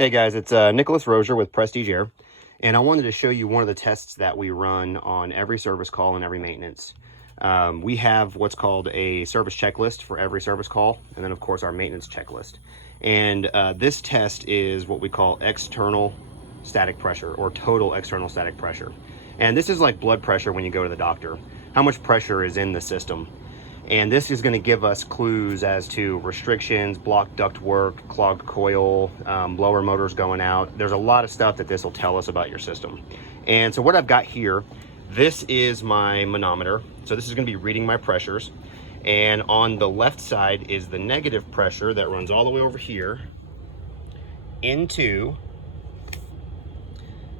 Hey guys, it's Nicholas Rozier with Prestige Air, and I wanted to show you one of the tests that we run on every service call and every maintenance. We have what's called a service checklist for every service call, and then of course our maintenance checklist. And this test is what we call external static pressure, or total external static pressure. And this is like blood pressure when you go to the doctor. How much pressure is in the system? And this is going to give us clues as to restrictions, blocked duct work, clogged coil, blower motors going out. There's a lot of stuff that this will tell us about your system. And so what I've got here, this is my manometer. So this is going to be reading my pressures. And on the left side is the negative pressure that runs all the way over here into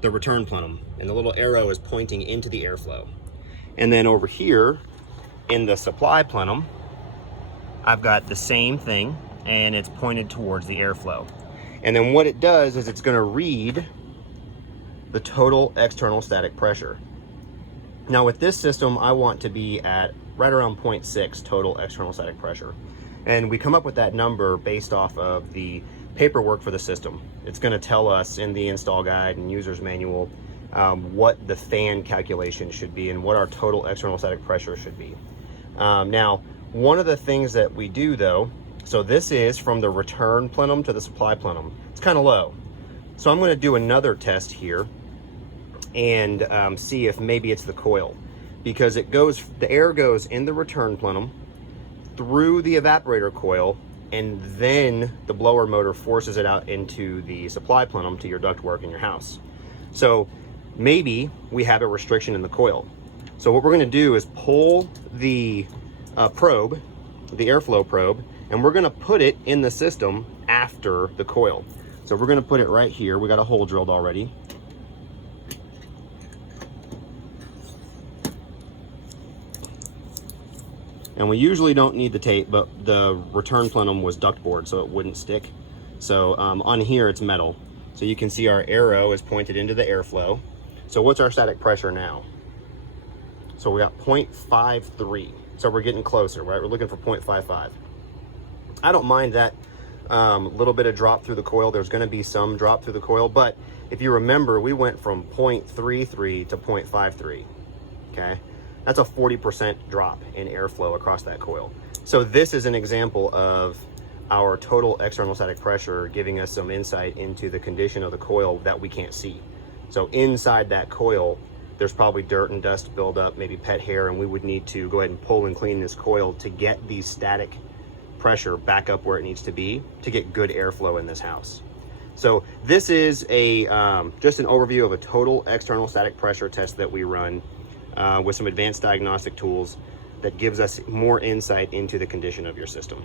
the return plenum. And the little arrow is pointing into the airflow. And then over here, in the supply plenum, I've got the same thing, and it's pointed towards the airflow. And then what it does is it's going to read the total external static pressure. Now with this system, I want to be at right around 0.6 total external static pressure. And we come up with that number based off of the paperwork for the system. It's going to tell us in the install guide and user's manual what the fan calculation should be and what our total external static pressure should be. Now, one of the things that we do though, so this is from the return plenum to the supply plenum. It's kind of low. So I'm going to do another test here and see if maybe it's the coil, because the air goes in the return plenum through the evaporator coil, and then the blower motor forces it out into the supply plenum to your ductwork in your house. So maybe we have a restriction in the coil. So what we're going to do is pull the probe, the airflow probe, and we're going to put it in the system after the coil. So we're going to put it right here. We got a hole drilled already. And we usually don't need the tape, but the return plenum was duct board, so it wouldn't stick. So on here it's metal. So you can see our arrow is pointed into the airflow. So what's our static pressure now? So we got 0.53. So we're getting closer, right? We're looking for 0.55. I don't mind that little bit of drop through the coil. There's going to be some drop through the coil, but if you remember, we went from 0.33 to 0.53. Okay, that's a 40% drop in airflow across that coil. So this is an example of our total external static pressure giving us some insight into the condition of the coil that we can't see. So inside that coil, there's probably dirt and dust buildup, maybe pet hair, and we would need to go ahead and pull and clean this coil to get the static pressure back up where it needs to be to get good airflow in this house. So this is a just an overview of a total external static pressure test that we run with some advanced diagnostic tools that gives us more insight into the condition of your system.